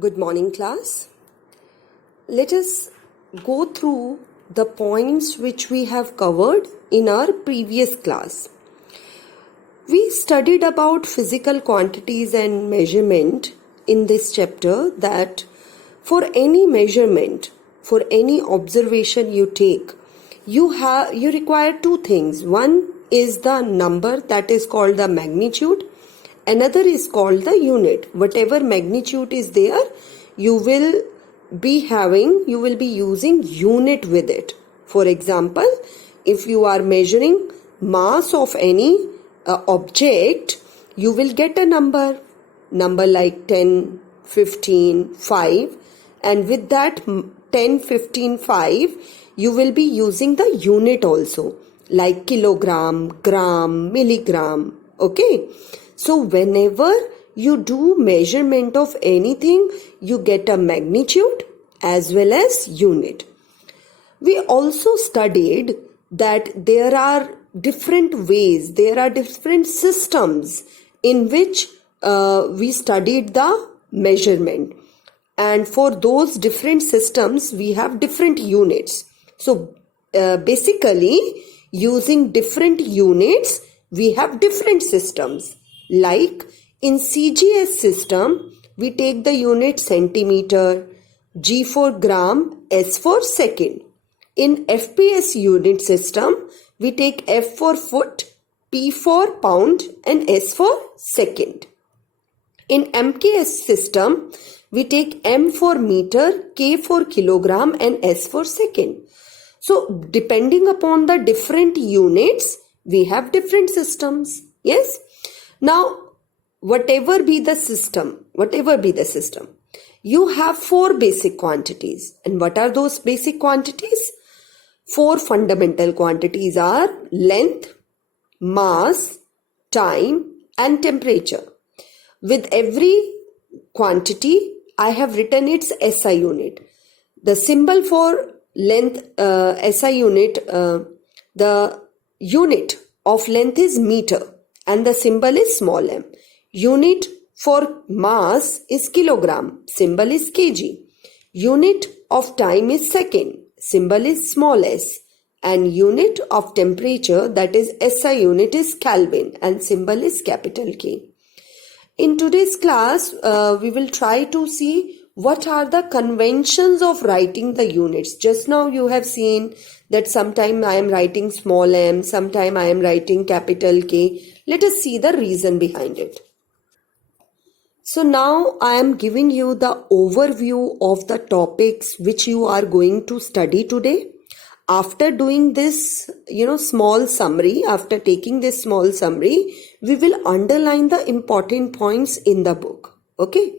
Good morning, class. Let us go through the points which we have covered in our previous class. We studied about physical quantities and measurement in this chapter, that for any measurement, for any observation you take, you require two things. One is the number, that is called the magnitude. Another is called the unit. Whatever magnitude is there, you will be using unit with it. For example, if you are measuring mass of any object, you will get a number like 10, 15, 5, and with that 10, 15, 5, you will be using the unit also, like kilogram, gram, milligram. Okay. So whenever you do measurement of anything, you get a magnitude as well as unit. We also studied that there are different ways, there are different systems in which we studied the measurement. And for those different systems, we have different units. So basically, using different units, we have different systems. Like in CGS system, we take the unit centimeter, G for gram, S for second. In FPS unit system, we take F for foot, P for pound, and S for second. In MKS system, we take M for meter, K for kilogram, and S for second. So depending upon the different units, we have different systems. Yes. Now, whatever be the system, you have four basic quantities. And what are those basic quantities? Four fundamental quantities are length, mass, time, and temperature. With every quantity, I have written its SI unit. The symbol for length SI unit, the unit of length is meter, and the symbol is small m. Unit for mass is kilogram, symbol is kg. Unit of time is second, symbol is small s. And unit of temperature, that is SI unit, is Kelvin, and symbol is capital K. In today's class, we will try to see what are the conventions of writing the units. Just now you have seen that sometime I am writing small m, sometime I am writing capital K. Let us see the reason behind it. So now I am giving you the overview of the topics which you are going to study today. After doing this, small summary, after taking this small summary, we will underline the important points in the book. Okay.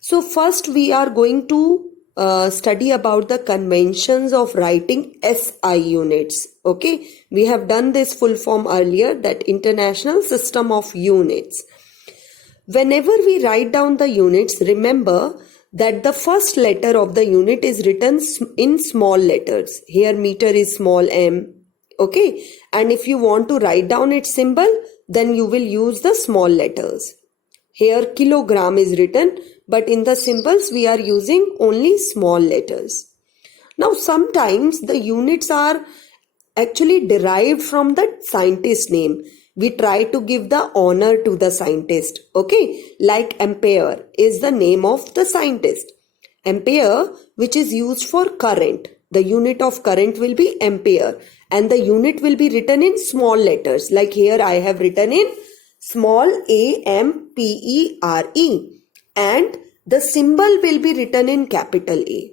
So first we are going to study about the conventions of writing SI units. Okay. We have done this full form earlier, that International System of Units. Whenever we write down the units, remember that the first letter of the unit is written in small letters. Here meter is small m. Okay. And if you want to write down its symbol, then you will use the small letters. Here kilogram is written, but in the symbols we are using only small letters. Now sometimes the units are actually derived from the scientist name. We try to give the honor to the scientist. Okay, like ampere is the name of the scientist. Ampere, which is used for current. The unit of current will be ampere, and the unit will be written in small letters. Like here I have written in small ampere, and the symbol will be written in capital A.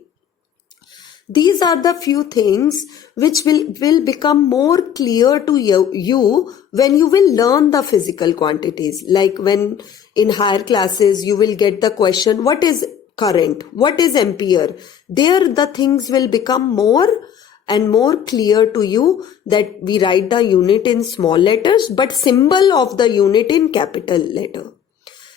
These are the few things which will become more clear to you when you will learn the physical quantities. Like when in higher classes you will get the question, what is current? What is ampere? There the things will become more and more clear to you, that we write the unit in small letters but symbol of the unit in capital letter.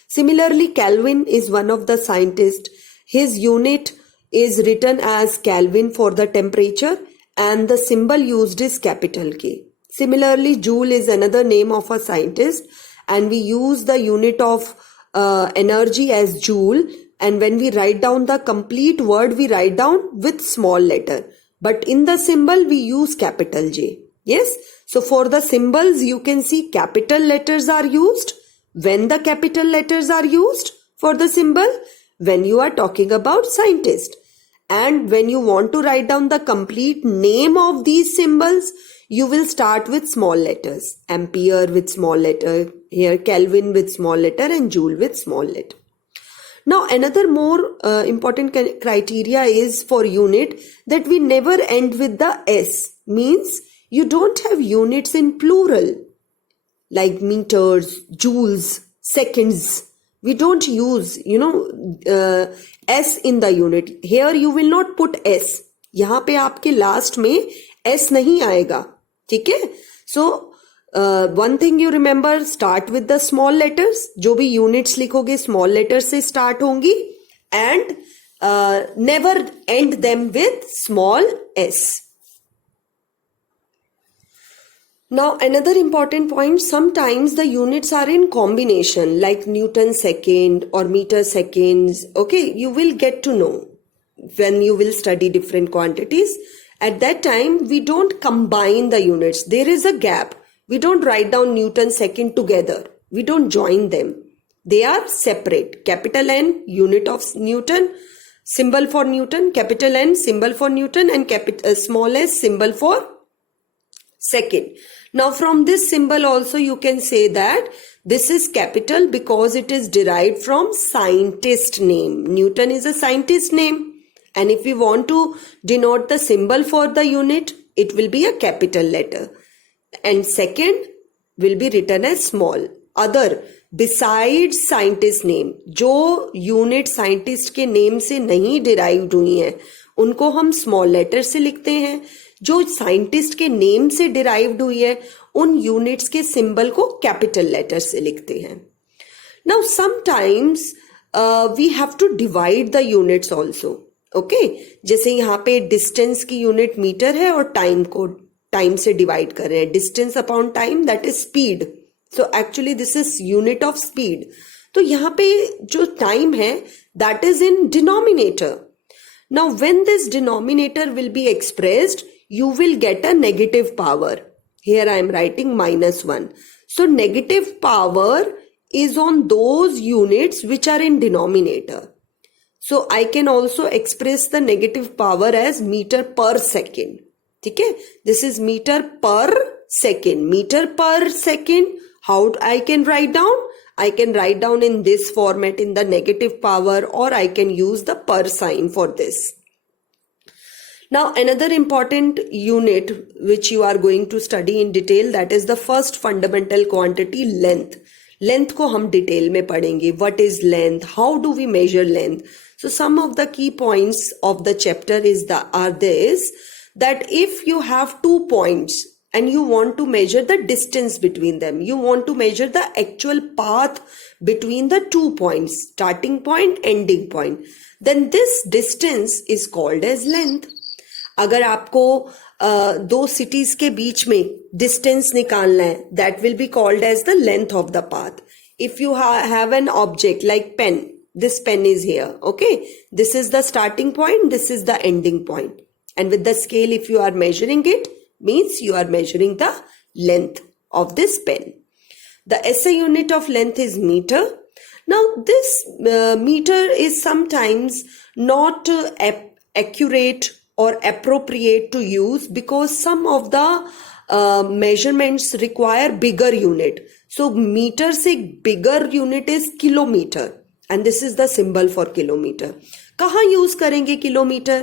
Similarly, Kelvin is one of the scientists. His unit is written as Kelvin for the temperature, and the symbol used is capital K. Similarly, Joule is another name of a scientist, and we use the unit of energy as joule, and when we write down the complete word, we write down with small letter. But in the symbol, we use capital J. Yes. So for the symbols, you can see capital letters are used. When the capital letters are used for the symbol, when you are talking about scientist. And when you want to write down the complete name of these symbols, you will start with small letters. Ampere with small letter, here Kelvin with small letter, and Joule with small letter. Now another more important criteria is for unit that we never end with the S. Means you don't have units in plural like meters, joules, seconds. We don't use, S in the unit. Here you will not put S. यहाँ पे आपके last में S नहीं आएगा. ठीक है. So one thing you remember, start with the small letters. जो भी units लिखोगे small letters से start होंगी, and never end them with small s. Now another important point, sometimes the units are in combination like Newton second or meter seconds. Okay, you will get to know when you will study different quantities. At that time, we don't combine the units. There is a gap. We don't write down Newton second together. We don't join them. They are separate. Capital N, unit of Newton, symbol for Newton, capital N, symbol for Newton, and small s, symbol for second. Now from this symbol also you can say that this is capital because it is derived from scientist name. Newton is a scientist name. And if we want to denote the symbol for the unit, it will be a capital letter. And second will be written as small. Other, besides scientist name, जो unit scientist के name से नहीं derived हुई हैं, उनको हम small letter से लिखते हैं. जो साइंटिस्ट के नेम से डिराइव्ड हुई है, उन यूनिट्स के सिंबल को कैपिटल लेटर से लिखते हैं. Now sometimes we have to divide the units also. Okay, जैसे यहाँ पे डिस्टेंस की यूनिट मीटर है और टाइम को टाइम से डिवाइड कर रहे हैं. Distance upon time, that is speed. So actually this is unit of speed. तो यहाँ पे जो टाइम है, that is in denominator. Now when this denominator will be expressed, you will get a negative power. Here I am writing -1. So negative power is on those units which are in denominator. So I can also express the negative power as meter per second. ठीक है? This is meter per second. Meter per second. How I can write down? I can write down in this format in the negative power, or I can use the per sign for this. Now another important unit which you are going to study in detail, that is the first fundamental quantity, length. Length को हम detail में पढ़ेंगे. What is length? How do we measure length? So some of the key points of the chapter are this, that if you have 2 points and you want to measure the distance between them, you want to measure the actual path between the 2 points, starting point, ending point, then this distance is called as length. अगर आपको दो cities के बीच में distance निकालना है, that will be called as the length of the path. If you have an object like pen, this pen is here, okay, this is the starting point, this is the ending point, and with the scale if you are measuring it, means you are measuring the length of this pen. द SI unit of length is meter. Now this meter is sometimes not accurate or appropriate to use because some of the measurements require bigger unit. So meter से bigger unit is kilometer, and this is the symbol for kilometer. कहाँ use करेंगे kilometer?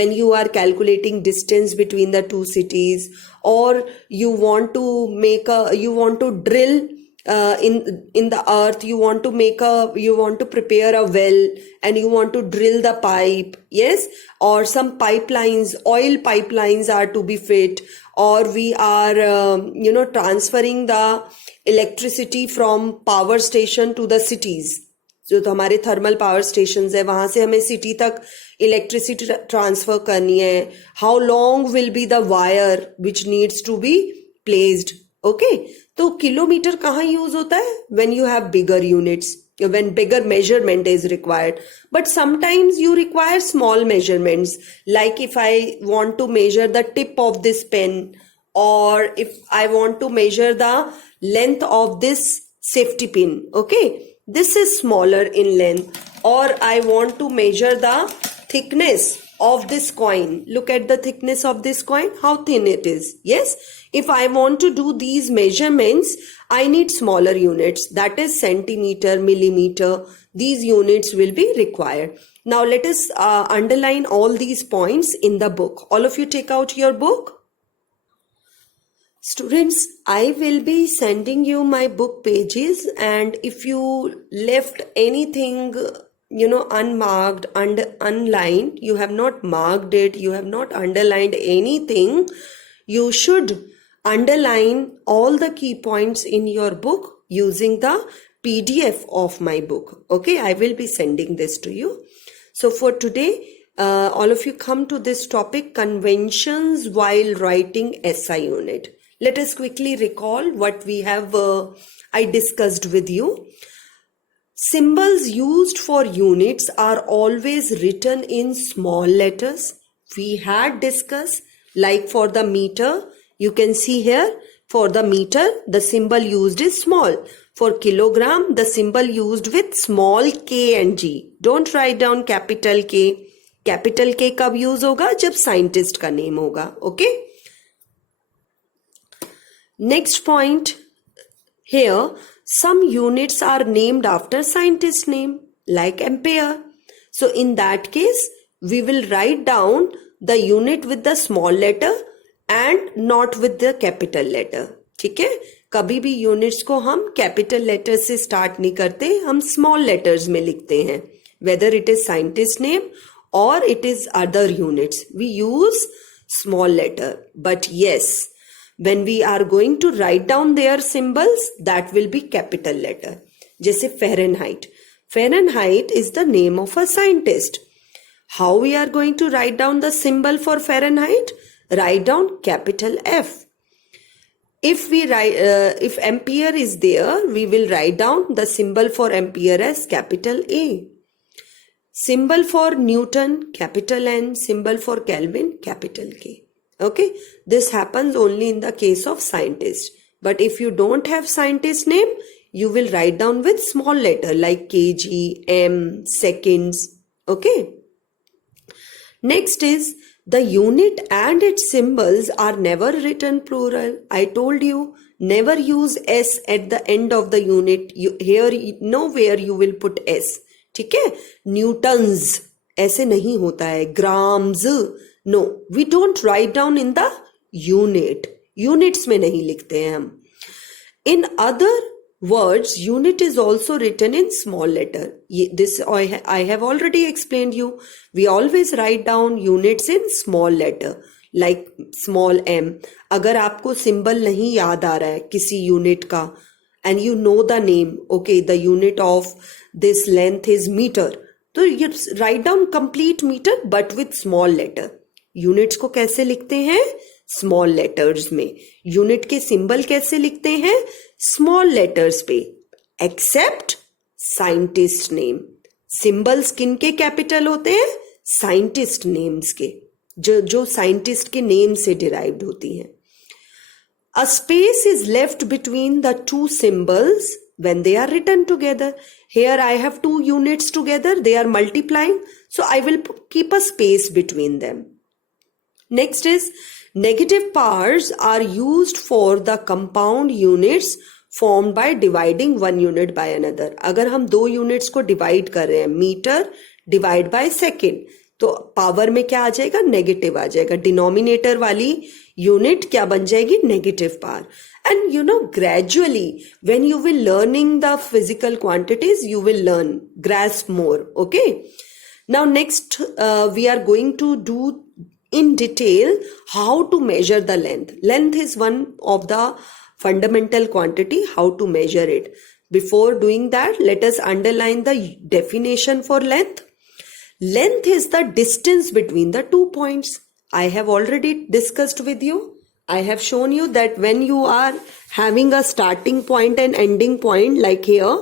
When you are calculating distance between the two cities, or you want to drill in the earth, you want to prepare a well and you want to drill the pipe, yes, or some pipelines, oil pipelines are to be fit, or we are transferring the electricity from power station to the cities. जो तो हमारे thermal power station है, वहां से हमें city तक electricity transfer करनी है. How long will be the wire which needs to be placed. Okay, तो किलोमीटर कहाँ यूज होता है? When you have bigger units. when bigger measurement is required. But sometimes you require small measurements, like if I want to measure the tip of this pen, or if I want to measure the length of this safety pin. Okay, this is smaller in length. Or I want to measure the thickness of this coin. Look at the thickness of this coin, how thin it is. Yes, if I want to do these measurements, I need smaller units, that is centimeter, millimeter. These units will be required. Now let us underline all these points in the book. All of you take out your book. Students, I will be sending you my book pages, and if you left anything unmarked and unlined, you have not marked it, you have not underlined anything, you should underline all the key points in your book using the PDF of my book. Okay, I will be sending this to you. So for today, all of you come to this topic, conventions while writing SI unit. Let us quickly recall what we have I discussed with you. Symbols used for units are always written in small letters. We had discussed, like for the meter, you can see here, for the meter, the symbol used is small. For kilogram, the symbol used with small k and g. Don't write down capital K. Capital K कब use होगा? जब scientist का name होगा. Okay? Next point here, some units are named after scientist name, like ampere. So in that case, we will write down the unit with the small letter and not with the capital letter. ठीक है, कभी भी units को हम capital letter से start नहीं करते, हम small letters में लिखते हैं. Whether it is scientist name or it is other units, we use small letter. But yes, when we are going to write down their symbols, that will be capital letter. जैसे Fahrenheit. Fahrenheit is the name of a scientist. How we are going to write down the symbol for Fahrenheit? Write down capital F. If we write, if ampere is there, we will write down the symbol for ampere as capital A. Symbol for Newton, capital N. Symbol for Kelvin, capital K. Okay, this happens only in the case of scientist. But if you don't have scientist name, you will write down with small letter like kg, m, seconds. Okay. Next is the unit and its symbols are never written plural. I told you, never use S at the end of the unit. Here nowhere you will put S. ठीक है, Newtons ऐसे नहीं होता है, grams. No, we don't write down in the unit. Units में नहीं लिखते हैं हम. In other words, unit is also written in small letter. This I have already explained you. We always write down units in small letter, like small m. अगर आपको symbol नहीं याद आ रहा है किसी unit का, and you know the name, okay, the unit of this length is meter, तो you write down complete meter but with small letter. Units को कैसे लिखते हैं? स्मॉल लेटर्स में. यूनिट के सिंबल कैसे लिखते हैं? स्मॉल लेटर्स पे. Except scientist name. सिंबल्स किन के कैपिटल होते हैं? साइंटिस्ट नेम्स के, जो साइंटिस्ट के नेम से डिराइव्ड होती हैं. A space is left between the two symbols when they are written together. Here I have two units together, they are multiplying, so I will keep a space between them. Next is negative powers are used for the compound units formed by dividing one unit by another. अगर हम दो units को divide कर रहे हैं, metre divide by second, तो power में क्या आ जाएगा? नेगेटिव आ जाएगा. डिनोमिनेटर वाली यूनिट क्या बन जाएगी? Negative power. And you know, gradually when you will learning the physical quantities, you will grasp more. Okay, now next we are going to do in detail how to measure the length. Length is one of the fundamental quantity, how to measure it. Before doing that, let us underline the definition for length. Length is the distance between the 2 points. I have already discussed with you. I have shown you that when you are having a starting point and ending point, like here,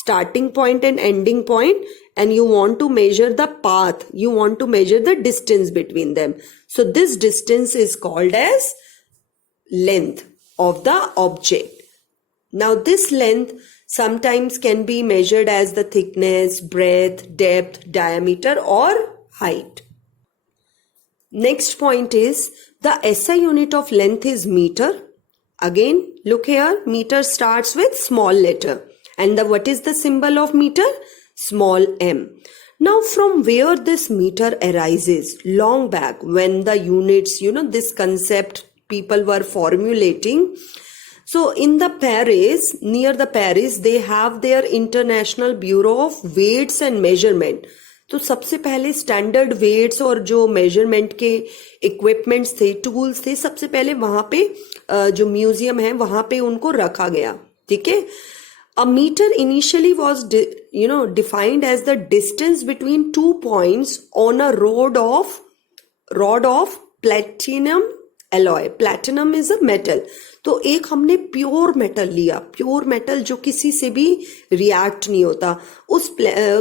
starting point and ending point, and you want to measure the path, you want to measure the distance between them. So this distance is called as length of the object. Now this length sometimes can be measured as the thickness, breadth, depth, diameter or height. Next point is the SI unit of length is meter. Again, look here, meter starts with small letter. And what is the symbol of meter? Small m. Now from where this meter arises? Long back when the units, this concept people were formulating. So in the Paris, near the Paris, they have their International Bureau of Weights and Measurement. तो सबसे पहले standard weights और जो measurement के equipments थे, tools थे, सबसे पहले वहां पे जो म्यूजियम है वहां पे उनको रखा गया. ठीक है. A meter initially was defined as the distance between 2 points on a rod of platinum alloy. Platinum is a metal. तो एक हमने प्योर मेटल लिया, प्योर मेटल जो किसी से भी रिएक्ट नहीं होता, उस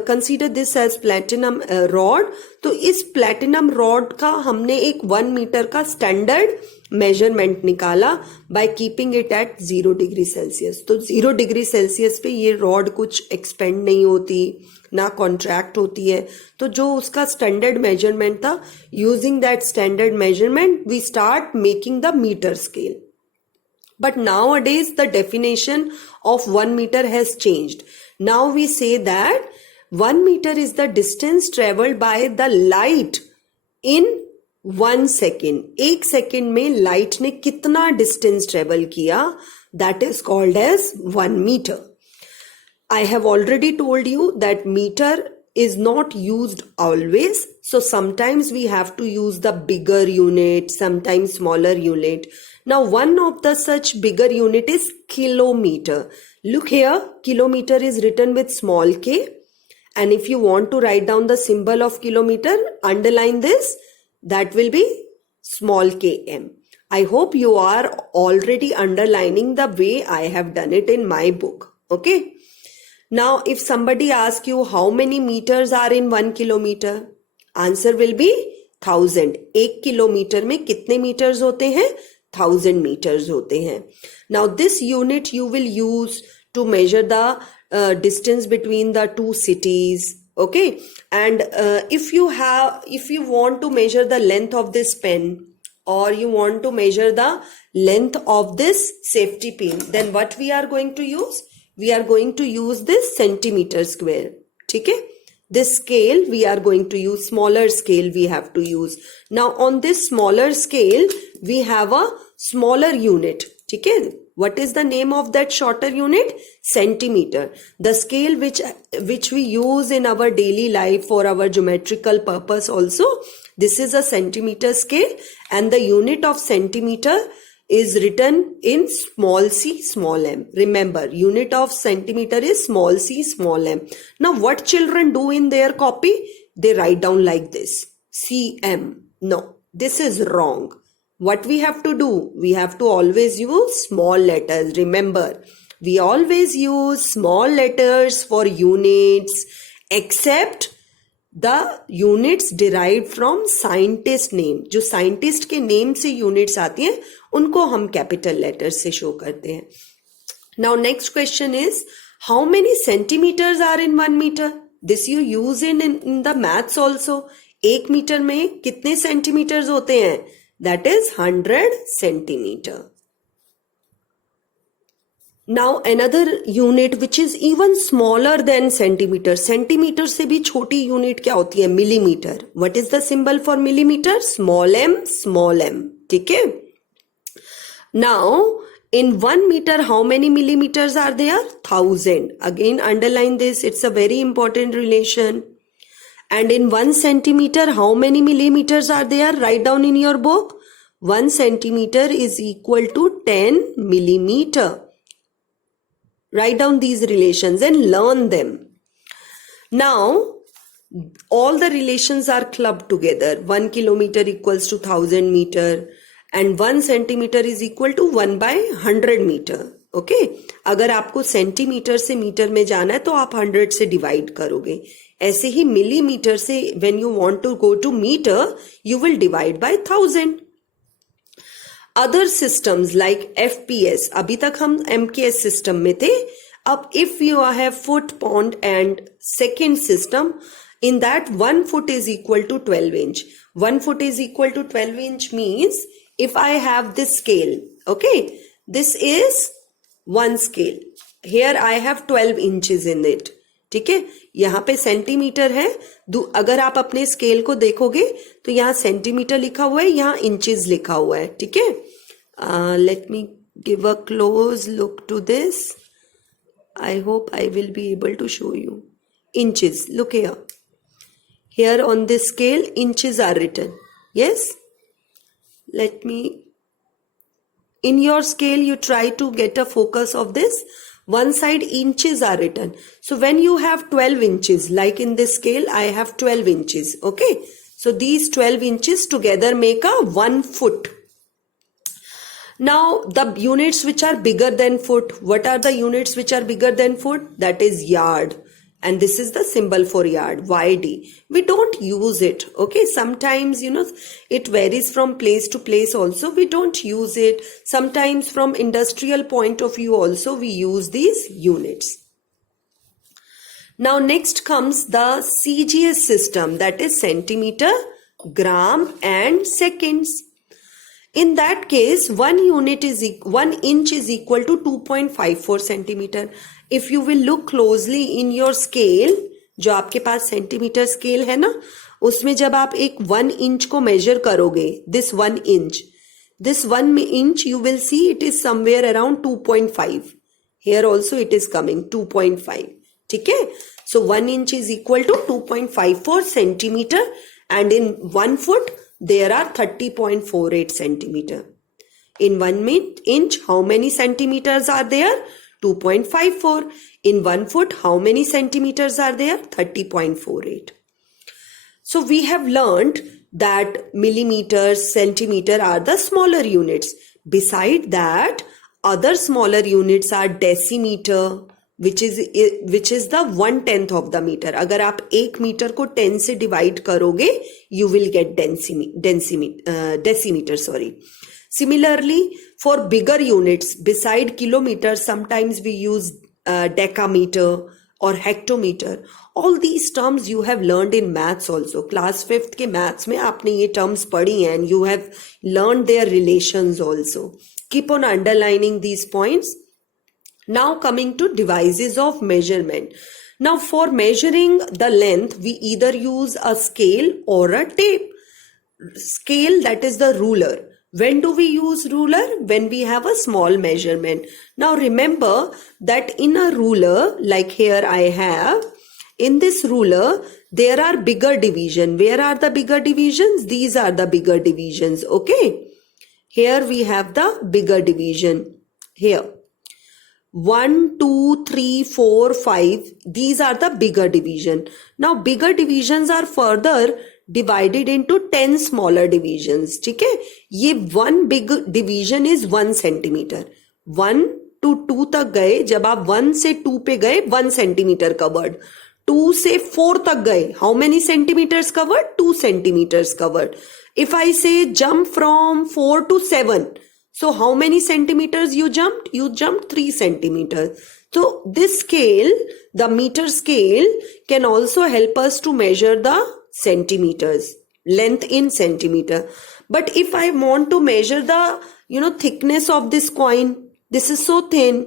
consider this as platinum rod. तो इस प्लैटिनम रॉड का हमने एक 1 मीटर का स्टैंडर्ड मेजरमेंट निकाला by keeping it at 0 degree Celsius. तो 0 डिग्री सेल्सियस पे ये रॉड कुछ एक्सपेंड नहीं होती, ना कॉन्ट्रैक्ट होती है. तो जो उसका स्टैंडर्ड मेजरमेंट था, using that standard measurement we start making the meter scale. But nowadays the definition of 1 meter has changed. Now we say that 1 meter is the distance traveled by the light in 1 second. 1 second में light ने कितना distance travel किया, that is called as 1 meter. I have already told you that meter is not used always. So sometimes we have to use the bigger unit, sometimes smaller unit. Now one of the such bigger unit is kilometer. Look here, kilometer is written with small k. And if you want to write down the symbol of kilometer, underline this. That will be small km. I hope you are already underlining the way I have done it in my book. Okay. Now if somebody asks you how many meters are in 1 kilometer, answer will be 1000. 1 kilometer में कितने meters होते हैं? 1000 meters होते हैं. Now this unit you will use to measure the distance between the two cities. Okay. And if you want to measure the length of this pen, or you want to measure the length of this safety pin, then what we are going to use? We are going to use this centimeter square. ठीक है. This scale we are going to use, smaller scale we have to use. Now on this smaller scale we have a smaller unit. ठीक है. What is the name of that shorter unit? Centimeter. The scale which we use in our daily life for our geometrical purpose also, this is a centimeter scale, and the unit of centimeter is written in small c small m. Remember, unit of centimeter is small c small m. Now what children do in their copy? They write down like this, cm. No, this is wrong. What we have to do? We have to always use small letters. Remember, we always use small letters for units, except the units derived from scientist name. जो scientist के name से units आती हैं, उनको हम capital letters से show करते हैं. Now next question is, how many centimeters are in 1 meter? This you use in the maths also. 1 meter में कितने centimeters होते हैं? That is 100 centimeter. Now another unit which is even smaller than centimeter. Centimeter से भी छोटी unit क्या होती है? Millimeter. What is the symbol for millimeter? Small m, small m. ठीक है? Now in 1 meter how many millimeters are there? 1000. Again underline this. It's a very important relation. And in 1 centimeter how many millimeters are there? Write down in your book. 1 centimeter is equal to 10 millimeter. Write down these relations and learn them. Now, all the relations are clubbed together. 1 kilometer equals to 1000 meter, and 1 centimeter is equal to 1 by 100 meter. Okay अगर आपको centimetre से metre में जाना है तो आप 100 से divide करोगे. ऐसे ही मिलीमीटर से when you want to go to meter you will divide by 1000. Other systems like FPS, अभी तक हम MKS सिस्टम में थे. अब if you have foot, pound and second system, in that 1 foot is equal to 12 inch. 1 foot is equal to 12 inch means if I have this scale, okay, this is one scale. Here I have 12 inches in it. ठीक है, यहाँ पे centimetre है. अगर आप अपने scale को देखोगे तो यहाँ सेंटीमीटर लिखा हुआ है, यहाँ इंचेस लिखा हुआ है. ठीक है, let me give a close look to this. I hope I will be able to show you. Inches, look here. Here on this scale, inches are written. Yes? Let me, in your scale, you try to get a focus of this. One side inches are written. So when you have 12 inches, like in this scale, I have 12 inches. Okay? So these 12 inches together make a 1 foot. Now the units which are bigger than foot, what are the units which are bigger than foot? That is yard. And this is the symbol for yard, YD. We don't use it. Okay, sometimes it varies from place to place also. We don't use it. Sometimes from industrial point of view also we use these units. Now next comes the CGS system, that is centimeter, gram and seconds. In that case, 1 inch is equal to 2.54 centimeter. If you will look closely in your scale, जो आपके पास centimetre scale है ना, उसमें जब आप एक 1 inch को major करोगे, this 1 inch you will see it is somewhere around 2.5. Here also it is coming 2.5. ठीक है, so 1 inch is equal to 2.54 centimeter and in 1 foot there are 30.48 centimeter. In 1 inch, how many centimeters are there? 2.54. In 1 foot, how many centimeters are there? 30.48. So we have learned that millimeters, centimeter are the smaller units. Beside that, other smaller units are decimeter, which is the 1/10 of the meter. अगर आप 1 metre को 10 से divide करोगे you will get decimeter. Similarly, for bigger units beside kilometer, sometimes we use decameter or hectometer. All these terms you have learned in maths also. Class 5th के maths में आपने ये terms पढ़ी हैं and you have learned their relations also. Keep on underlining these points. Now coming to devices of measurement. Now for measuring the length, we either use a scale or a tape. Scale, that is the ruler. When do we use ruler? When we have a small measurement. Now remember that in a ruler, like here I have, in this ruler, there are bigger division. Where are the bigger divisions? These are the bigger divisions. Okay. Here we have the bigger division. Here. 1, 2, 3, 4, 5. These are the bigger division. Now bigger divisions are further divided into 10 smaller divisions. ठीक है, ये 1 big division is 1 centimeter. 1 to 2 तक गए, जब आप 1 से 2 पे गए 1 centimeter covered. 2 से 4 तक गए, how many centimeters covered? 2 centimeters covered. If I say jump from 4 to 7, so how many centimeters you jumped? You jumped 3 centimeters. So this scale, the meter scale, can also help us to measure the centimeters, length in centimeter. But if I want to measure the thickness of this coin, this is so thin.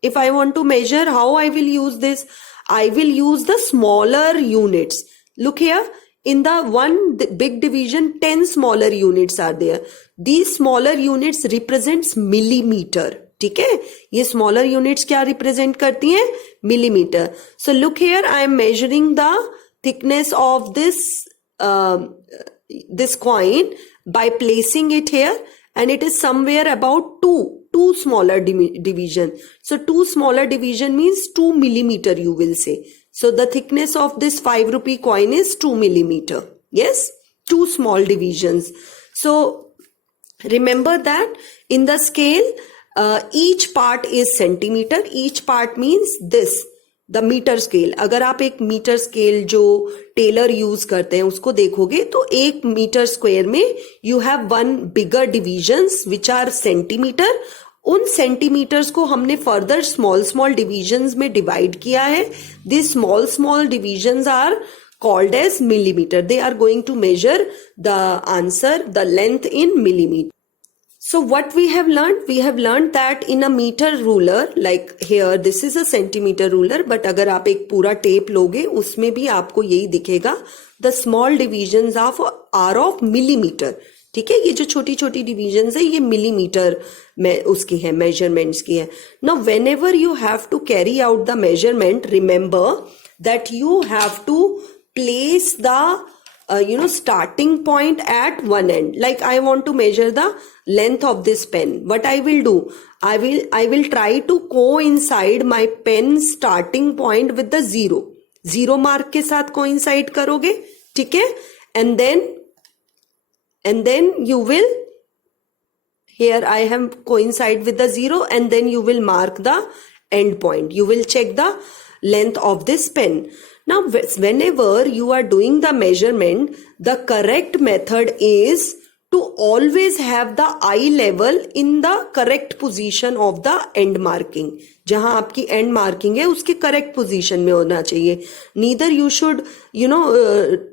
If I want to measure, how I will use this? I will use the smaller units. Look here. In the big division, 10 smaller units are there. These smaller units represents millimeter. ठीक है, ये smaller units क्या represent करती हैं? Millimeter. So look here, I am measuring the thickness of this coin by placing it here, and it is somewhere about 2 smaller division. So 2 smaller division means 2 millimeter, you will say. So the thickness of this 5 rupee coin is 2 millimeter. Yes, 2 small divisions. So remember that in the scale, each part is centimeter. Each part means this, the meter scale. अगर आप एक meter scale जो tailor use करते हैं उसको देखोगे तो एक मीटर स्क्वायर में you have one bigger divisions which are centimeter. उन सेंटीमीटर्स को हमने फर्दर स्मॉल स्मॉल डिविजन्स में डिवाइड किया है. This small small divisions are called as millimeter. They are going to measure the answer, the length in millimeter. So what we have learned? We have learned that in a meter ruler, like here, this is a centimeter ruler, but अगर आप एक पूरा tape लोगे उसमें भी आपको यही दिखेगा. The small divisions are of millimeter. ठीक है, ये जो छोटी छोटी डिविजन्स है ये मिलीमीटर में उसकी है, मेजरमेंट्स की है. Now whenever you have to carry out the measurement, remember that you have to place the starting point at one end. Like I want to measure the length of this pen. What I will do, I will try to coincide my pen starting point with the zero mark के साथ coincide करोगे, ठीक है. And then you will, here I have coincide with the 0, and then you will mark the end point. You will check the length of this pen. Now, whenever you are doing the measurement, the correct method is to always have the eye level in the correct position of the end marking. जहां आपकी end marking है उसके correct position में होना चाहिए. Neither you should,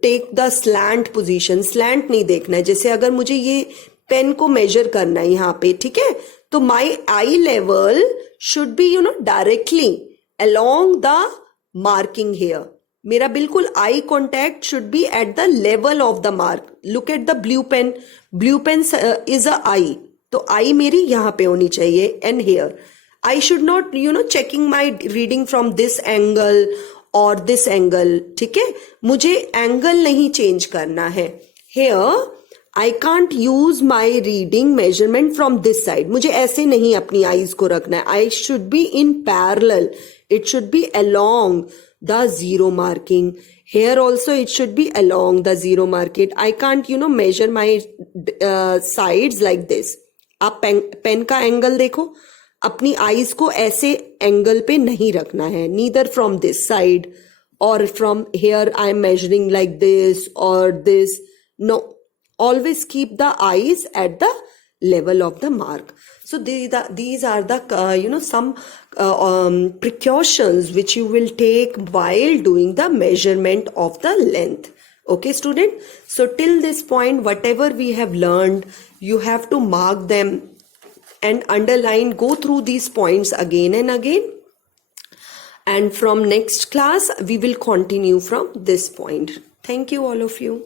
take the slant position. Slant नहीं देखना है. जैसे अगर मुझे ये पेन को measure करना है यहाँ पे, ठीक है, तो my eye level should be, directly along the marking here. मेरा बिल्कुल eye contact should be at the level of the mark. Look at the blue pen. Blue pen is a eye, तो आई मेरी यहाँ पे होनी चाहिए. And here I should not checking my reading from this angle और this angle. ठीक है, मुझे एंगल नहीं चेंज करना है. Here I can't use my reading measurement from this side. मुझे ऐसे नहीं अपनी आईज को रखना है. I should be in parallel. It should be along the zero marking. Here also it should be along the zero marking. I can't, measure my sides like this. आप pen का angle देखो, अपनी eyes को ऐसे angle पे नहीं रखना है. Neither from this side or from here I am measuring like this or this. No, always keep the eyes at the level of the mark. So these are the some precautions which you will take while doing the measurement of the length. Okay, student. So till this point, whatever we have learned, you have to mark them and underline. Go through these points again and again. And from next class, we will continue from this point. Thank you, all of you.